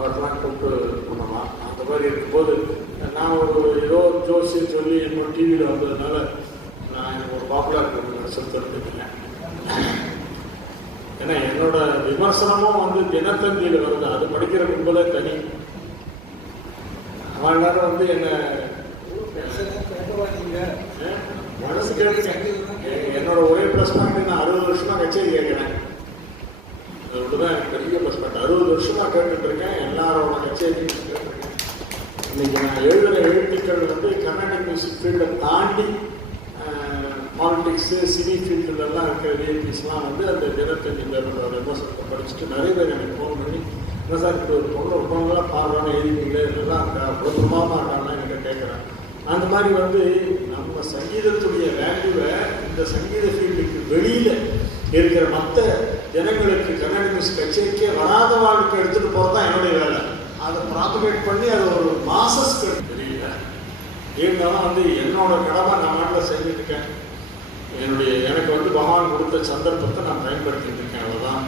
அவரெல்லாம் கூப்பிட்டு பண்ணலாம். அந்த மாதிரி இருக்கும்போது நான் ஒரு ஏதோ ஜோசியம் சொல்லி என்னோட டிவியில் வந்ததுனால நான் எனக்கு ஒரு பாப்புலர் நடிச்சு தெரிஞ்சுக்கிறேன். ஏன்னா என்னோட விமர்சனமும் வந்து தினத்தந்தியில் வருது, அது படிக்கிற கும்பலே தனி. அவன் எல்லாரும் வந்து என்ன மனசு கேட்டுக்கேன். என்னோட ஒரே ப்ளஸ் பாயிண்ட், நான் 60 வருஷமா கச்சேரி கேட்கிறேன். அதுதான் எனக்கு பெரிய ப்ளஸ் பாயிண்ட். 60 வருஷமா கேட்டுட்டு இருக்கேன், எல்லாரோட கச்சேரி கேட்டுருக்கேன். இன்னைக்கு நான் எழுதுகிற எழுத்துக்கள் வந்து கர்நாடிக் மியூசிக் ஃபீல்டை தாண்டி பாலிடிக்ஸு சினி ஃபீல்டுலலாம் இருக்கிற விஐபிஸ்லாம் வந்து அந்த தினத்தந்தியில் விமர்சனத்தை படிச்சுட்டு நிறைய பேர் எனக்கு ஃபோன் பண்ணி, என்ன சார் இப்போ ஒரு பொண்ணு ரொம்பலாம் பாடுறான்னு எழுதிங்களே, இதெல்லாம் அவ்வளோ பிரமாதமாக இருக்காங்கன்னா என்கிட்ட கேட்குறேன். அந்த மாதிரி வந்து நம்ம சங்கீதத்துடைய வேல்யூவை இந்த சங்கீத ஃபீல்டுக்கு வெளியில் இருக்கிற மற்ற ஜனங்களுக்கு கர்நாடிக் மியூசிக் கச்சேரிக்கே வராத வாழ்க்கை எடுத்துகிட்டு போகிறது தான் என்னுடைய வேலை. அதை ப்ராபகேட் பண்ணி அதை ஒரு மாசஸ்க்கு தெரியல. இருந்தாலும் வந்து என்னோட கடமை நான் நாட்டில் செஞ்சுட்டு இருக்கேன். எனக்கு வந்து பகவான் கொடுத்த சந்தர்ப்பத்தை நான் பயன்படுத்திட்டு இருக்கேன். அவ்வளோதான்.